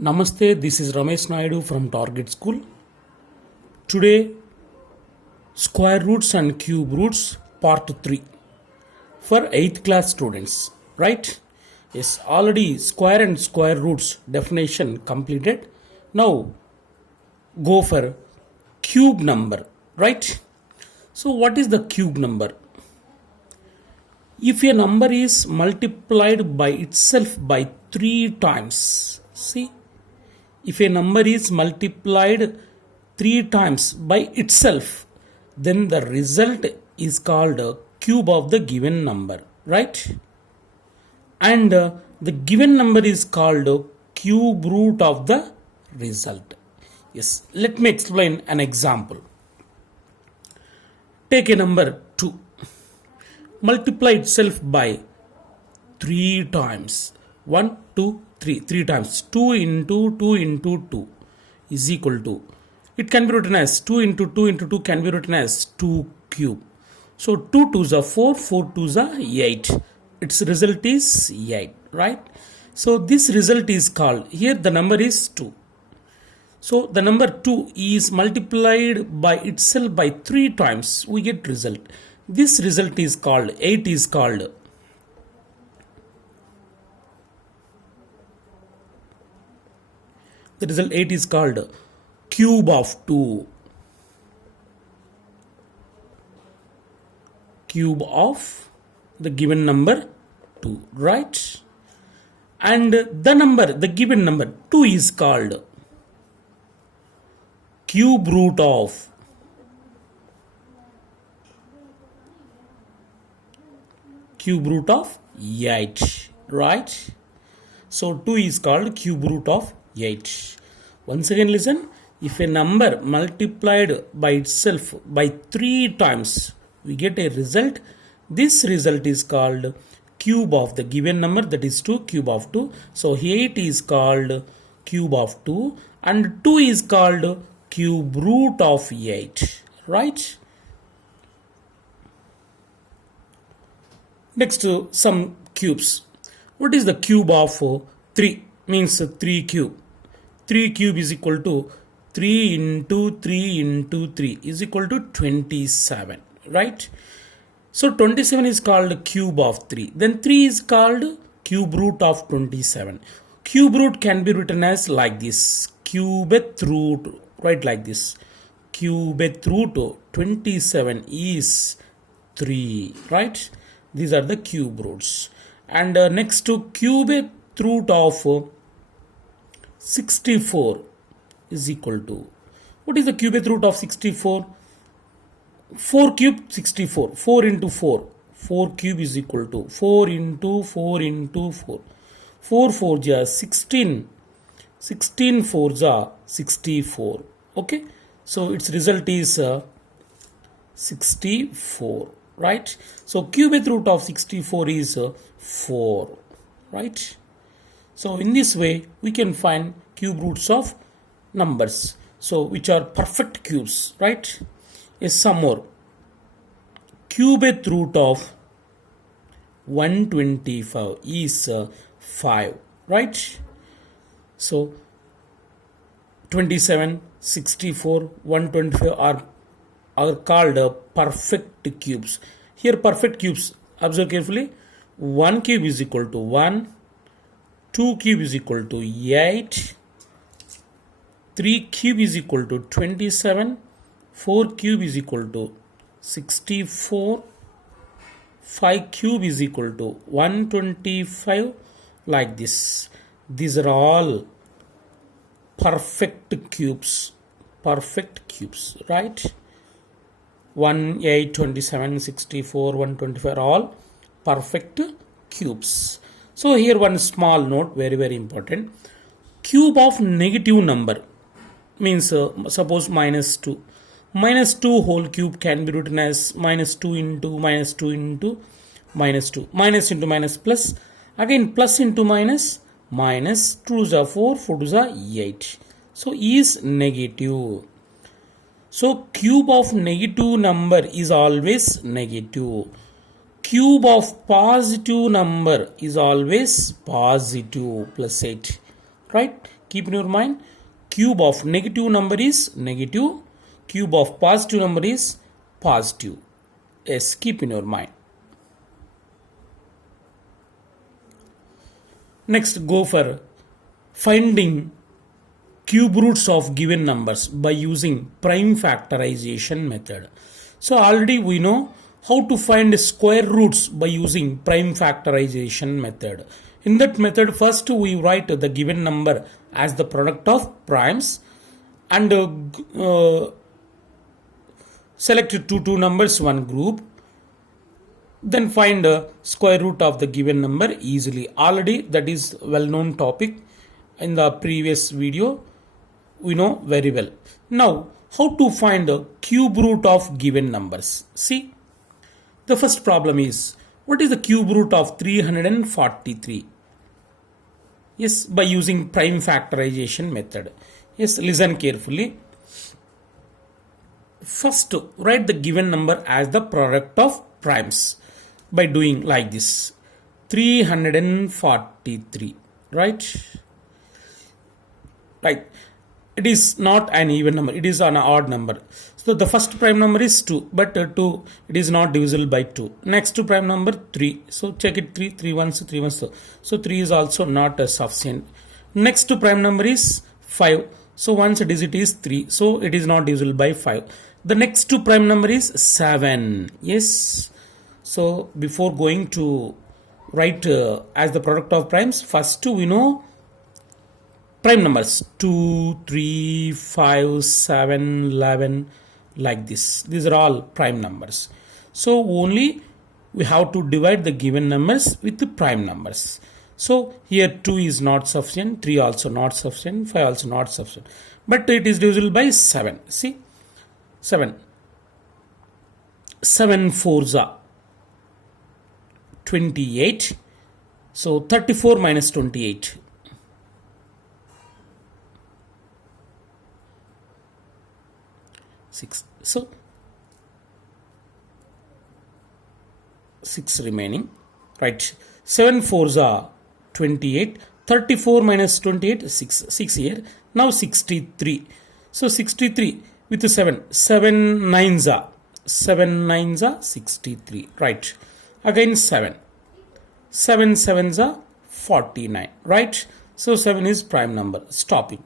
Namaste, this is Ramesh Naidu from Target School. Today, square roots and cube roots part 3 for 8th class students, right? Yes, already square and square roots definition completed. Now, go for cube number, right? So, what is the cube number? If a number is multiplied by itself by 3 times, see, if a number is multiplied 3 times by itself, then the result is called a cube of the given number, right? And the given number is called a cube root of the result. Yes, let me explain an example. Take a number 2. Multiply itself by 3 times. 1, 2, 3. 3 times. 2 into 2 into 2 is equal to. It can be written as 2 into 2 into 2 can be written as 2 cube. So 2 2s are 4, 4 2s are 8. Its result is 8, right? So this result is called, here the number is 2. So the number 2 is multiplied by itself by 3 times. We get result. This result is called, 8 is called the result 8 is called cube of 2. Cube of the given number 2, right? And the number, the given number 2 is called cube root of cube root of 8, right? So 2 is called cube root of 8. Once again listen, if a number multiplied by itself by 3 times, we get a result. This result is called cube of the given number, that is 2, cube of 2. So 8 is called cube of 2 and 2 is called cube root of 8, right? Next, some cubes. What is the cube of 3? Means 3 cube. 3 cube is equal to 3 into 3 into 3 is equal to 27, right? So 27 is called cube of 3. Then 3 is called cube root of 27. Cube root can be written as like this. Cubeth root, right, like this. Cubeth root of 27 is 3, right? These are the cube roots. And next to cubeth root of 64 is equal to, what is the cubeth root of 64? 4 cube 64, 4 into 4, 4 cube is equal to 4 into 4 into 4, 4 4 ja 16, 16 4 ja 64, okay? So its result is 64, right? So cubeth root of 64 is 4, right? So in this way we can find cube roots of numbers, so which are perfect cubes, right? Yes, some more. Cubeth root of 125 is 5, right? So 27, 64, 125 are called perfect cubes. Here perfect cubes, observe carefully. 1 cube is equal to 1, 2 cube is equal to 8, 3 cube is equal to 27, 4 cube is equal to 64, 5 cube is equal to 125, like this. These are all perfect cubes, right? 1, 8, 27, 64, 125 are all perfect cubes. So here one small note, very very important. Cube of negative number means suppose minus 2. Minus 2 whole cube can be written as minus 2 into minus 2 into minus 2. Minus into minus plus. Again plus into minus. Minus 2 is 4, 4 is 8. So is negative. So cube of negative number is always negative. Cube of positive number is always positive, plus 8, right? Keep in your mind, cube of negative number is negative, cube of positive number is positive. Yes, keep in your mind. Next, go for finding cube roots of given numbers by using prime factorization method. So already we know how to find square roots by using prime factorization method. In that method, first we write the given number as the product of primes and select two numbers, one group. Then find square root of the given number easily. Already that is well known topic in the previous video. We know very well. Now how to find the cube root of given numbers? See, the first problem is, what is the cube root of 343? Yes, by using prime factorization method. Yes, listen carefully. First, write the given number as the product of primes by doing like this. 343, right? Right. It is not an even number, it is an odd number. So the first prime number is 2, but 2, it is not divisible by 2. Next to prime number 3. So check it, 3 ones, 3 ones. So 3 is also not sufficient. Next to prime number is 5. So once digit is 3. So it is not divisible by 5. The next to prime number is 7. Yes. So before going to write as the product of primes, first we know prime numbers 2, 3, 5, 7, 11, like this. These are all prime numbers. So only we have to divide the given numbers with the prime numbers. So here 2 is not sufficient, 3 also not sufficient, 5 also not sufficient. But it is divisible by 7. See, 7. 7 4s are 28. So 34 minus 28. 6. So 6 remaining, right? 7 4s are 28. 34 minus 28, 6 here. Now 63. So 63 with 7. 7 9s are 63, right? Again 7. 7 7s are 49, right? So 7 is prime number. Stopping.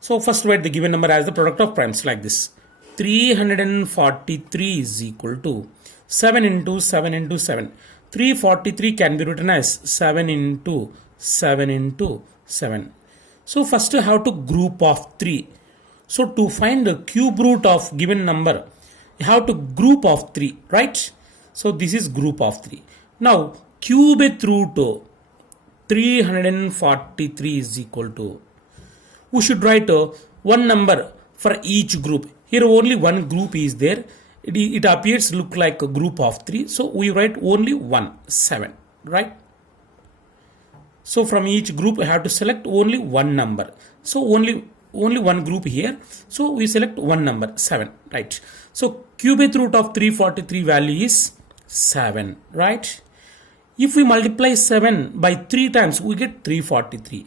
So first write the given number as the product of primes like this. 343 is equal to 7 into 7 into 7. 343 can be written as 7 into 7 into 7. So first you have to group of 3. So to find the cube root of given number, you have to group of 3, right? So this is group of 3. Now cubeth root 343 is equal to, we should write one number for each group. Here only one group is there. It appears look like a group of 3. So we write only 1, 7, right? So from each group I have to select only one number. So only one group here. So we select one number, 7, right? So cubeth root of 343 value is 7, right? If we multiply 7 by 3 times, we get 343.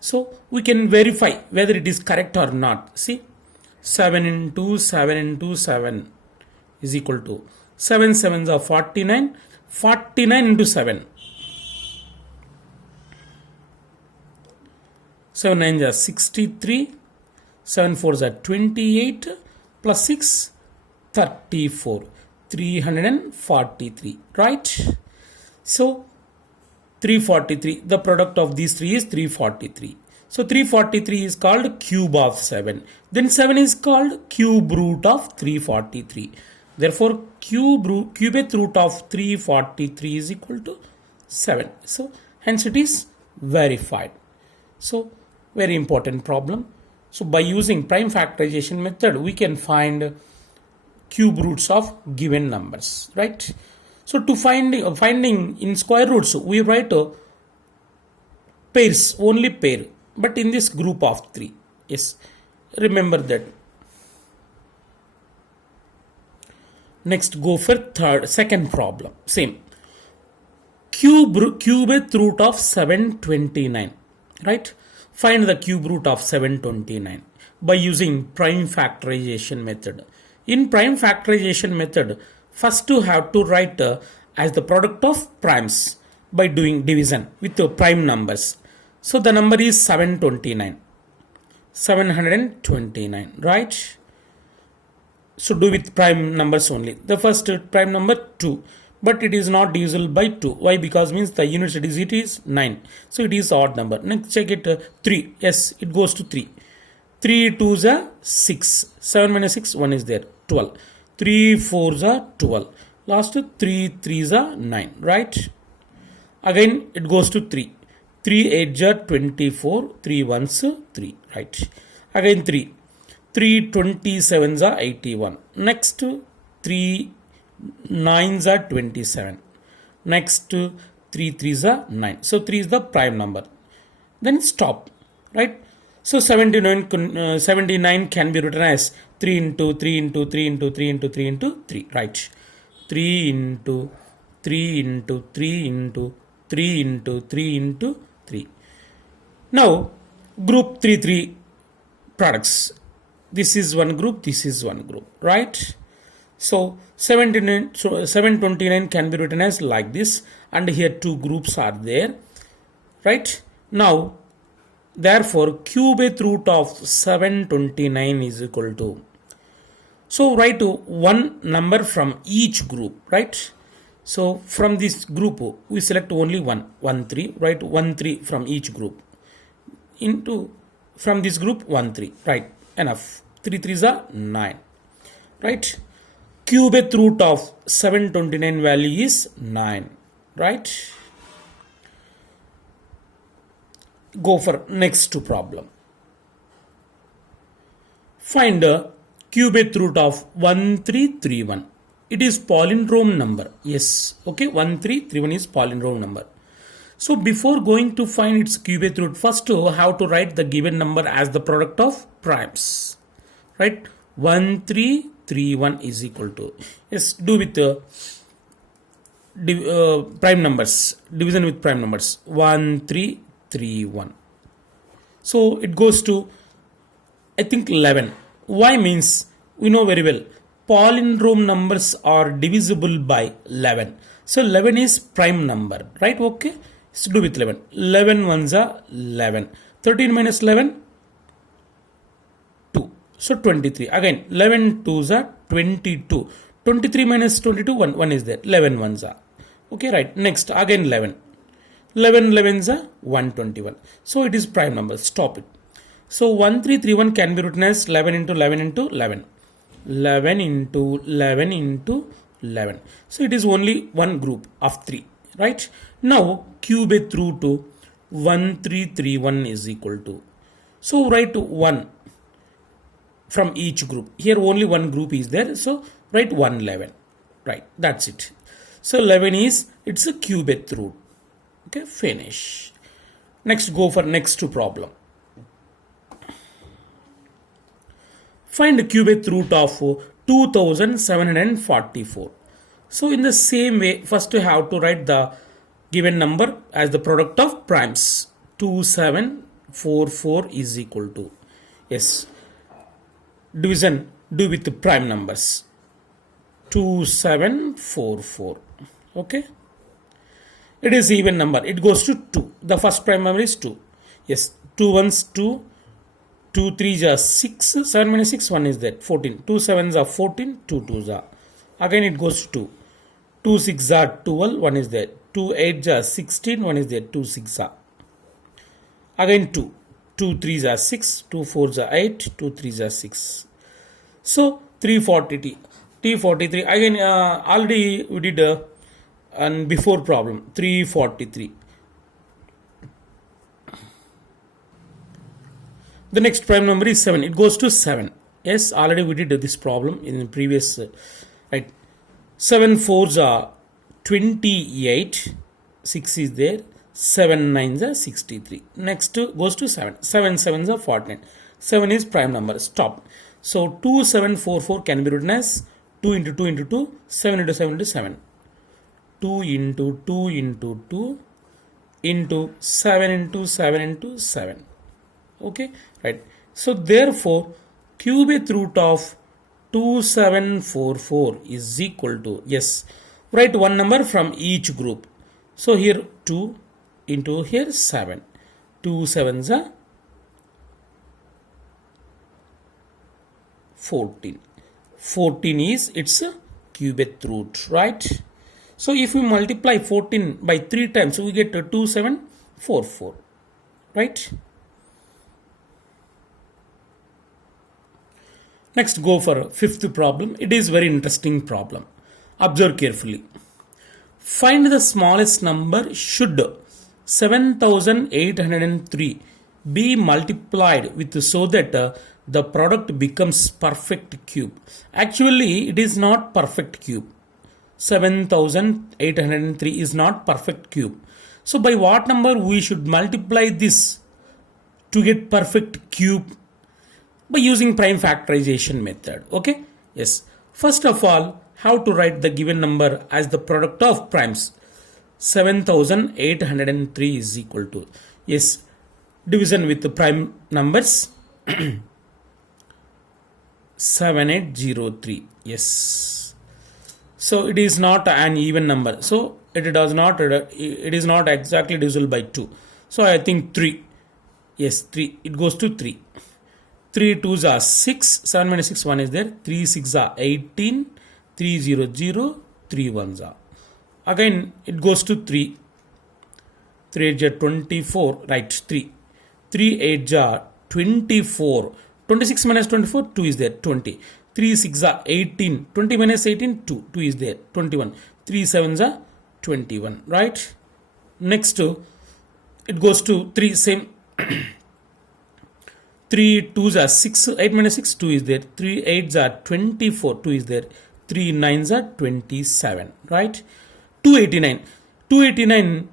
So we can verify whether it is correct or not. See, 7 into 7 into 7 is equal to 7 7s are 49. 49 into 7. 7 9s are 63. 7 4s are 28. Plus 6, 34. 343. Right? So 343. The product of these three is 343. So 343 is called cube of 7. Then 7 is called cube root of 343. Therefore, cubeth root of 343 is equal to 7. So hence it is verified. So very important problem. So by using prime factorization method, we can find cube roots of given numbers, right? So to finding in square roots, we write pairs, only pair, but in this group of 3. Yes, remember that. Next, go for second problem. Same. Cubeth root of 729, right? Find the cube root of 729 by using prime factorization method. In prime factorization method, first you have to write as the product of primes by doing division with the prime numbers. So the number is 729. 729, right? So do with prime numbers only. The first prime number 2, but it is not divisible by 2. Why? Because means the unit digit is 9. So it is odd number. Next check it 3. Yes, it goes to 3. 3 2s are 6. 7 minus 6, 1 is there. 12. 3 4s are 12. Last 3 3s are 9. Right? Again it goes to 3. 3 8s are 24. 3 1s 3. Right? Again 3. 3 27s are 81. Next 3 9s are 27. Next 3 3s are 9. So 3 is the prime number. Then stop. Right? So 79 can be written as 3 into 3 into 3 into 3 into 3 into 3. Right? 3 into 3 into 3 into 3 into 3 into 3. Now group 3 3 products. This is one group, this is one group, right? So 729 can be written as like this, and here two groups are there, right? Now, therefore, cubeth root of 729 is equal to, so write one number from each group, right? So from this group, we select only 1, 1, 3, write 1, 3 from each group, into from this group 1, 3, right? Enough. 3 3s are 9, right? Cubeth root of 729 value is 9, right? Go for next to problem. Find a cubeth root of 1331. It is palindrome number. Yes, okay, 1331 is palindrome number. So before going to find its cubeth root, first you have to write the given number as the product of primes. Right? 1331 is equal to, yes, do with prime numbers, division with prime numbers, 1331. So it goes to, I think, 11. Why? Means we know very well palindrome numbers are divisible by 11. So 11 is prime number, right? Okay, so do with 11. 11 ones are 11. 13 minus 11, so 23. Again 11 2s are 22. 23 minus 22, 1 is there. 11 ones are. Okay, right. Next again 11. 11 11s are 121. So it is prime number. Stop it. So 1331 can be written as 11 into 11 into 11. 11 into 11 into 11. So it is only one group of 3. Right? Now cubeth root to 1331 is equal to. So write 1 from each group. Here only one group is there, so write 111. Right, that's it. So 11 is, it's a cubeth root. Okay, finish. Next, go for next to problem. Find the cubeth root of 2744. So in the same way, first you have to write the given number as the product of primes. 2744 is equal to, yes, division do with the prime numbers, 2744. Okay, it is even number, it goes to 2. The first prime number is 2. Yes, 2 1s 2, 2 3s are 6, 7 minus 6, 1 is there, 14. 2 7s are 14, 2 2s are. Again it goes to 2. 2 6s are 12, 1 is there. 2 8s are 16, 1 is there, 2 6s are. Again 2. 2 3s are 6, 2 4s are 8, 2 3s are 6. So 340 T43. Again already we did and before problem 343. The next prime number is 7. It goes to 7. Yes, already we did this problem in the previous, right? 7 4s are 28. 6 is there. 7 9s are 63. Next goes to 7. 7 7s are 49. 7 is prime number. Stop. So 2744 can be written as 2 into 2 into 2, 7 into 7 into 7. 2 into 2 into 2 into 7 into 7 into 7. Okay, right. So therefore cubic root of 2744 is equal to, yes, write one number from each group. So here 2 into here 7, 2 sevens are 14. 14 is its cubic root, right? So if we multiply 14 by 3 times, we get 2744, right? Next, go for fifth problem. It is very interesting problem. Observe carefully. Find the smallest number should 7803 be multiplied with so that the product becomes perfect cube. Actually, it is not perfect cube. 7803 is not perfect cube. So by what number we should multiply this to get perfect cube? By using prime factorization method. Okay, yes, first of all, how to write the given number as the product of primes? 7803 is equal to, yes, division with the prime numbers. 7803, yes. So it is not an even number, so it is not exactly divisible by 2. So I think 3, yes, 3, it goes to 3. 3 2s are 6, 7 minus 6, 1 is there, 3 6 are 18, 3 0 0, 3 1s are. Again it goes to 3, 3 8 are 24, right, 3, 3 8 are 24, 26 minus 24, 2 is there, 20, 3 6 are 18, 20 minus 18, 2, 2 is there, 21, 3 7s are 21, right? Next it goes to 3, same. 3 2s are 6, 8 minus 6, 2 is there, 3 8s are 24, 2 is there, 3 9s are 27, right? 289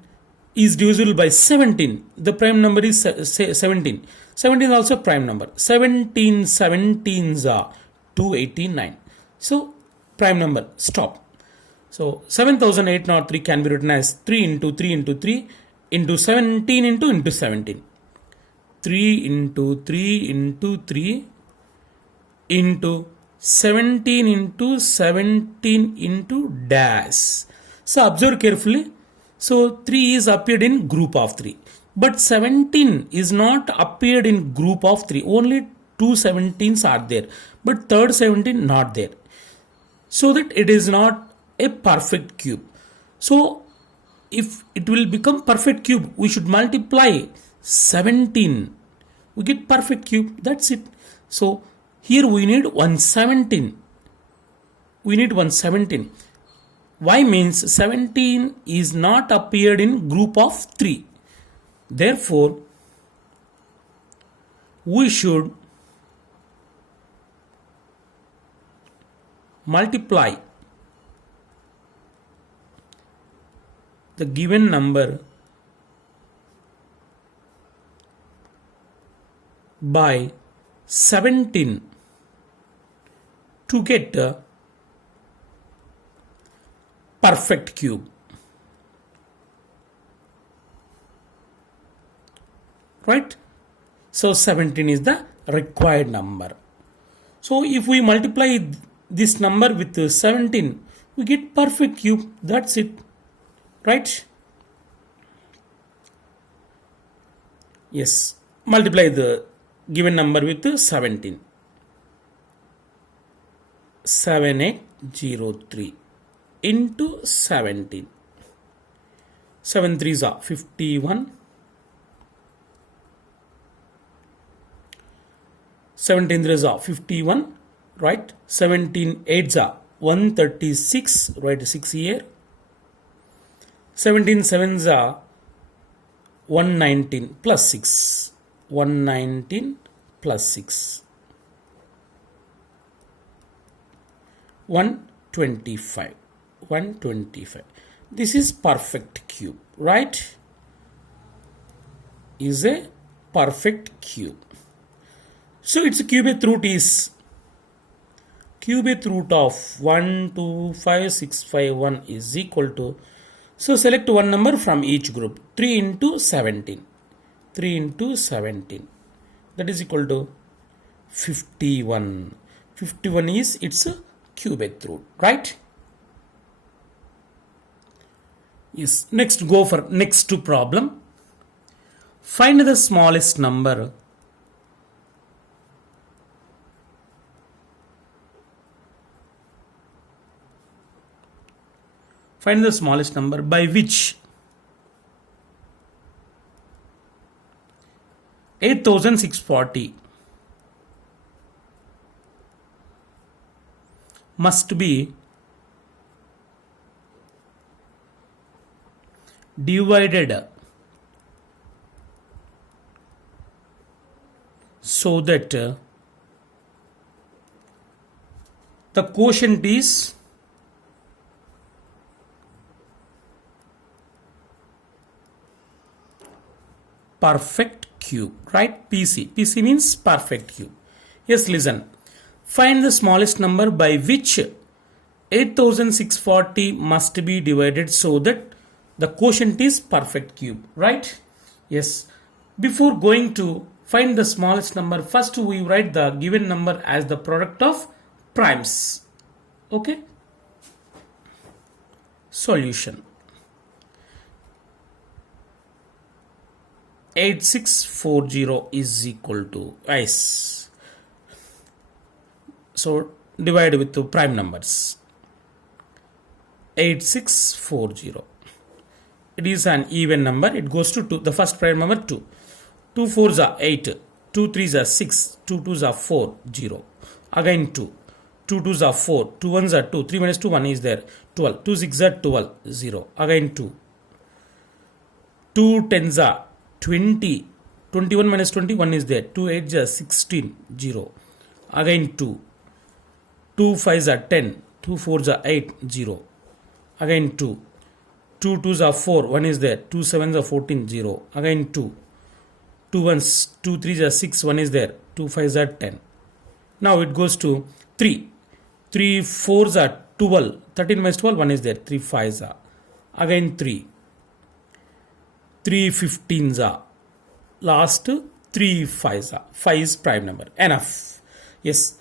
is divisible by 17. The prime number is 17. 17 is also prime number. 17 17s are 289. So prime number, stop. So 7803 can be written as 3 into 3 into 3 into 17 into 17. 3 into 3 into 3 into 17 into 17 into dash. So observe carefully. So 3 is appeared in group of 3. But 17 is not appeared in group of 3. Only 2 17s are there. But third 17 not there. So that it is not a perfect cube. So if it will become perfect cube, we should multiply 17. We get perfect cube. That's it. So here we need 117. We need 117. Why means 17 is not appeared in group of 3. Therefore, we should multiply the given number by 17 to get a perfect cube. Right? So 17 is the required number. So if we multiply this number with 17, we get perfect cube. That's it. Right? Yes. Multiply the given number with 17. 7803 into 17. 7 3s are 51. 17 3s are 51, right? 17 8s are 136, right? 6 here. 17 7s are 119 plus 6. 119 plus 6. 125. 125. This is perfect cube, right? Is a perfect cube. So its cubic root is cubic root of 125651 is equal to, so select one number from each group, 3 into 17. 3 into 17. that is equal to 51. 51 is its cubic root, right? Yes. Next, go for next to problem. Find the smallest number by which 8640 must be divided so that the quotient is perfect cube, right? PC means perfect cube. Yes, listen. Find the smallest number by which 8640 must be divided so that the quotient is perfect cube, right? Yes. Before going to find the smallest number, first we write the given number as the product of primes. Okay. Solution. 8640 is equal to S. So divide with the prime numbers. 8640. It is an even number. It goes to 2. The first prime number 2. 2 4s are 8. 2 3s are 6. 2 2s are 4. 0. Again 2. 2 2s are 4. 2 1s are 2. 3 minus 2 1 is there. 12. 2 6 are 12. 0. Again 2. 2 10s are 20. 21 minus 21 is there. 2 8s are 16. 0. Again 2. 2 5s are 10. 2 4s are 8. 0. Again 2. 2 2s are 4. 1 is there. 2 7s are 14. 0. Again 2. 2 1s, 2 3s are 6. 1 is there. 2 5s are 10. Now it goes to 3. 3 4s are 12. 13 minus 12. 1 is there. 3 5s are. Again 3. 3 15s are. Last 3 5s are. 5 is prime number. Enough. Yes.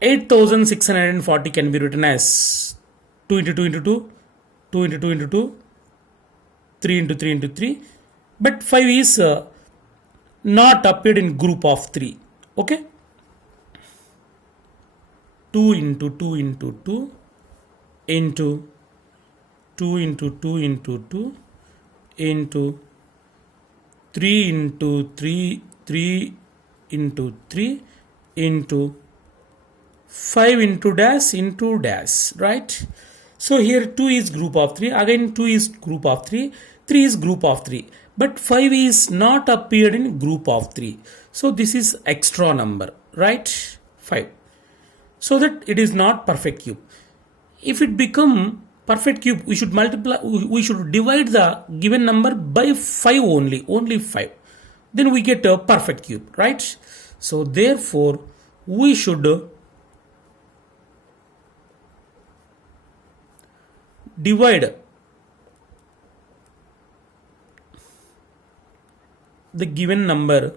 8640 can be written as 2 into 2 into 2. 2 into 2 into 2. 3 into 3 into 3. But 5 is not appeared in group of 3. Okay. 2 into 2 into 2 into 2 into 2 into 2 into 3 into 3 3 into 3 into 5 into dash, right? So here 2 is group of 3, again 2 is group of 3, 3 is group of 3, but 5 is not appeared in group of 3. So this is extra number, right? 5. So that it is not perfect cube. If it become perfect cube, we should divide the given number by 5 only 5. Then we get a perfect cube, right? So therefore we should divide the given number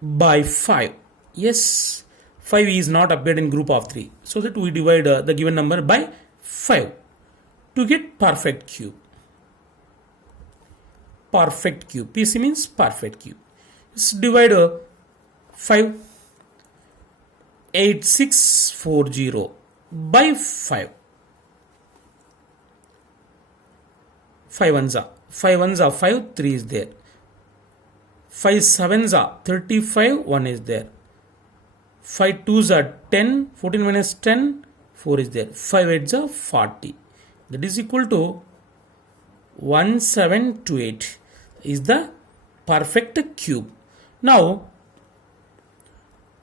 by 5. Yes, 5 is not appeared in group of 3. So that we divide the given number by 5 to get perfect cube. Perfect cube. PC means perfect cube. Let's divide 5. 8640 by 5. 5 ones are 5, 3 is there. 5 7s are 35, 1 is there. 5 2s are 10, 14 minus 10, 4 is there. 5 8s are 40. That is equal to 1728 is the perfect cube. Now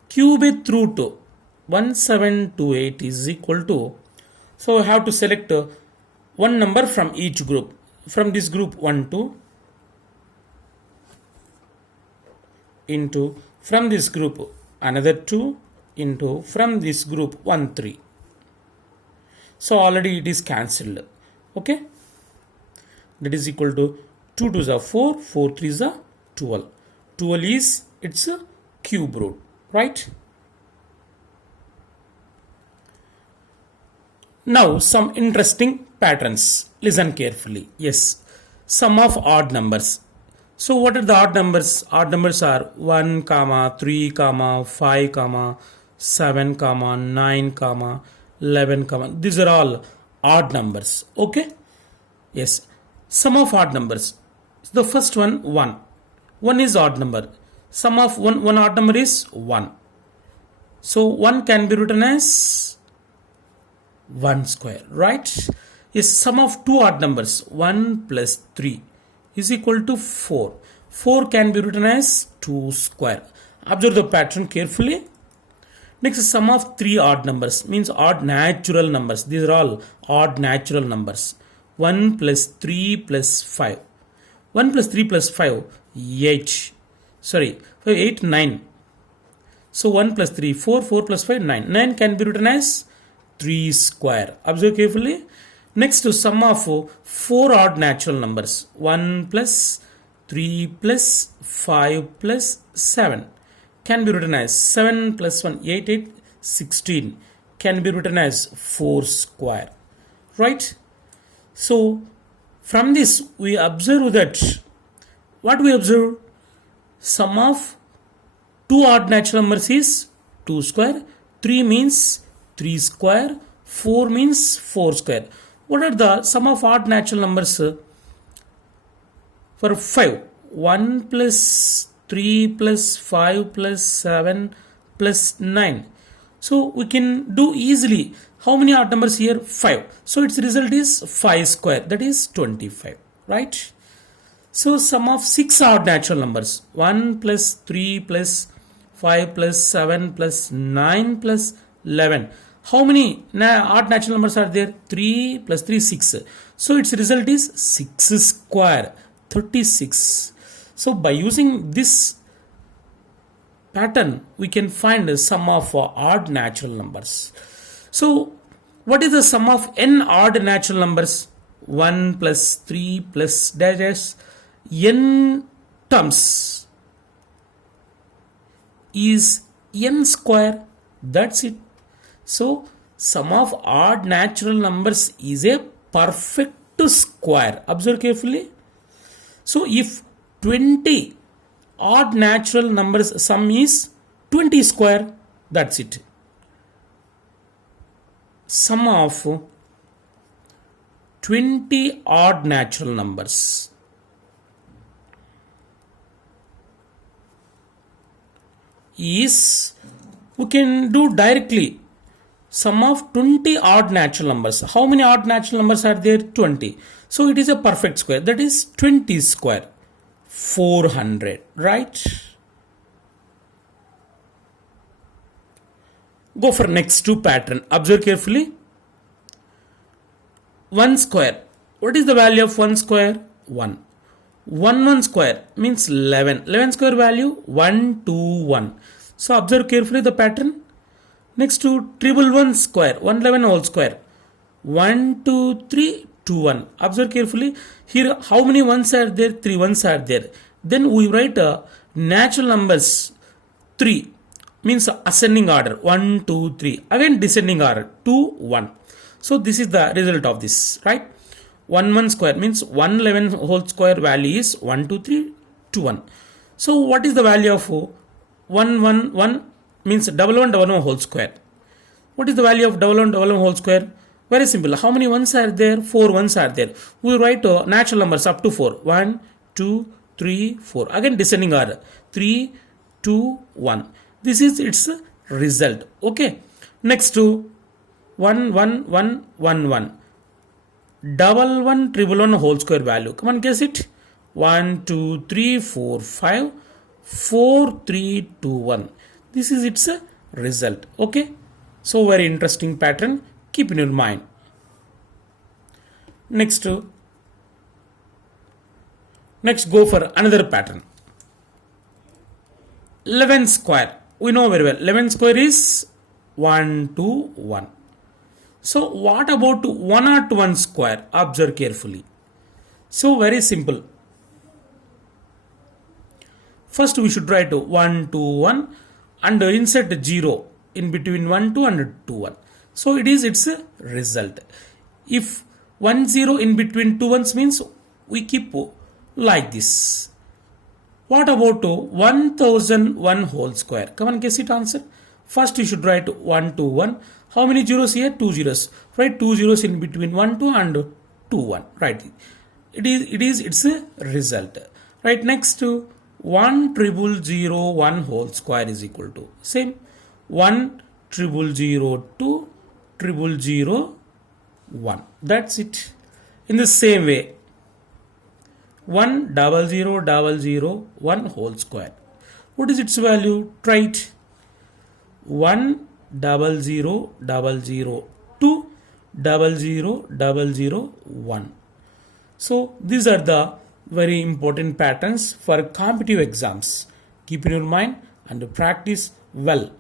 cubic root 1728 is equal to, so I have to select one number from each group. From this group 1 2 into from this group another 2 into from this group 1 3. So already it is cancelled. Okay. that is equal to 2 2s are 4, 4 3s are 12. 12 is its a cube root, right? Now some interesting patterns. Listen carefully. Yes, sum of odd numbers. So what are the odd numbers? Odd numbers are 1, comma, 3, comma, 5, comma, 7, comma, 9, comma, 11, comma. These are all odd numbers. Okay? Yes. Sum of odd numbers. The first one, 1. 1 is odd number. Sum of one odd number is 1. So 1 can be written as 1 square, right? Is sum of two odd numbers 1 plus 3 is equal to 4. 4 can be written as 2 square. Observe the pattern carefully. Next, sum of three odd numbers means odd natural numbers. These are all odd natural numbers. 1 plus 3 plus 5. 1 plus 3 plus 5, 8. Sorry, 8, 9. So 1 plus 3, 4, 4 plus 5, 9. 9 can be written as 3 square. Observe carefully. Next, to sum of four odd natural numbers 1 plus 3 plus 5 plus 7 can be written as 7 plus 1, 8, 8, 16 can be written as 4 square, right? So from this we observe that what we observe, sum of two odd natural numbers is 2 square, 3 means 3 square, 4 means 4 square. What are the sum of odd natural numbers for 5? 1 plus 3 plus 5 plus 7 plus 9. So we can do easily. How many odd numbers here? 5. So its result is 5 square, that is 25, right? So sum of 6 odd natural numbers 1 plus 3 plus 5 plus 7 plus 9 plus 11. How many odd natural numbers are there? 3 plus 3, 6. So its result is 6 square, 36. So by using this pattern, we can find the sum of odd natural numbers. So what is the sum of n odd natural numbers? 1 plus 3 plus dash n terms is n square. That's it. So sum of odd natural numbers is a perfect square. Observe carefully. So if 20 odd natural numbers sum is 20 square, that's it. Sum of 20 odd natural numbers is, we can do directly, sum of 20 odd natural numbers. How many odd natural numbers are there? 20. So it is a perfect square, that is 20 square, 400, right? Go for next two pattern. Observe carefully. 1 square. What is the value of 1 square? 1. 1 square means 11. 11 square value 1 2 1. So observe carefully the pattern. Next to triple 1 square, 111 whole square, 1 2 3 2 1. Observe carefully. Here how many ones are there? 3 ones are there. Then we write natural numbers 3 means ascending order 1 2 3. Again descending order 2 1. So this is the result of this, right? 1 square means 111 whole square value is 1 2 3 2 1. So what is the value of 1 1 1? Means double 1 whole square. What is the value of double 1 whole square? Very simple. How many ones are there? 4 ones are there. We write natural numbers up to 4. 1 2 3 4. Again descending order 3 2 1. This is its result. Okay. Next to 1 1 1 1 1. Double 1 triple 1 whole square value. Come on, guess it. 1 2 3 4 5 4 3 2 1. This is its result. Okay. So very interesting pattern. Keep in your mind. Next go for another pattern. 11 square. We know very well. 11 square is 1 2 1. So what about 101 square? Observe carefully. So very simple. First we should write 1 2 1 and insert 0 in between 1 2 and 2 1. So it is its result. If 1 0 in between two ones means we keep like this. What about 1001 whole square? Come on, guess it answer. First you should write 1 2 1. How many zeros here? 2 zeros. Write 2 zeros in between 1 2 and 2 1. Right. It is its result. Right. Next 1 0 0 0 1 whole square is equal to same 1 0 0 2 0 0 1. That's it. In the same way, 1 0 0 0 0 1 whole square. What is its value? Try it. 1 0 0 0 0 2 0 0 0 0 1. So these are the very important patterns for competitive exams. Keep in your mind and practice well.